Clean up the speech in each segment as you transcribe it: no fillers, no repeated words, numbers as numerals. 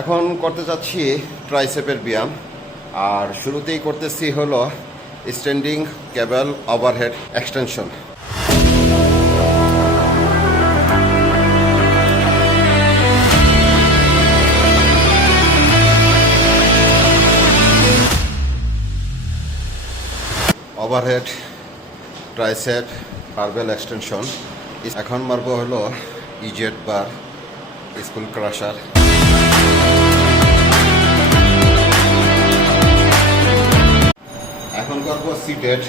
এখন করতে যাচ্ছি ট্রাইসেপের ব্যায়াম। আর শুরুতেই করতেছি হলো standing cable overhead extension. Overhead tricep barbell extension. এখন মারবো হলো ইজেড বার স্কুল ক্রাশার। এখন করবো seated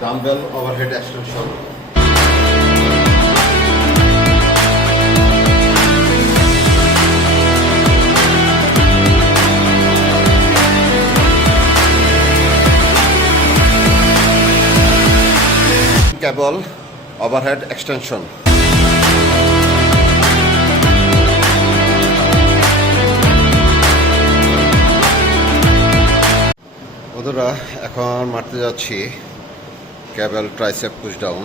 dumbbell overhead extension. Cable overhead extension. বন্ধুরা, এখন মারতে যাচ্ছি কেবল ট্রাইসেপ পুশ ডাউন।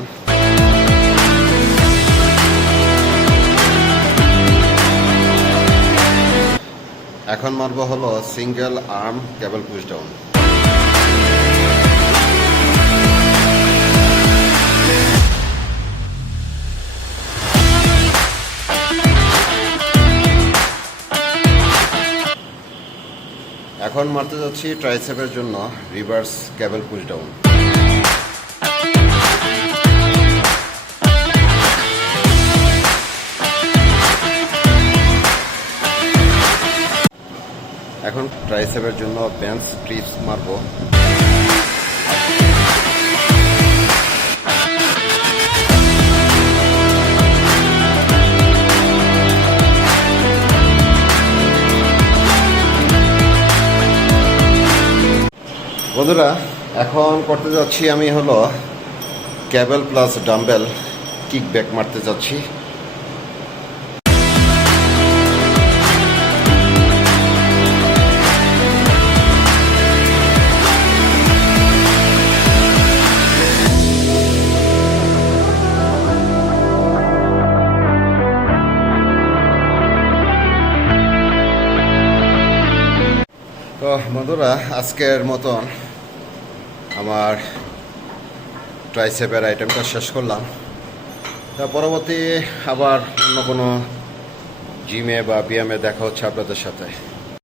এখন মারবো হলো সিঙ্গেল আর্ম কেবল পুশ ডাউন। এখন মারতে যাচ্ছি ট্রাইসেপের জন্য রিভার্স কেবল পুশ ডাউন। এখন ট্রাইসেপের জন্য বেঞ্চ প্রেস মারবো। বন্ধুরা, এখন করতে যাচ্ছি আমি হলো কেবল প্লাস ডাম্বেল কিক ব্যাক মারতে যাচ্ছি। তো বন্ধুরা, আজকের মতন আমার ট্রাইসেপের আইটেমটা শেষ করলাম। তা পরবর্তী আবার অন্য কোনো জিমে বা ব্যায়ামে দেখা হচ্ছে আপনাদের সাথে।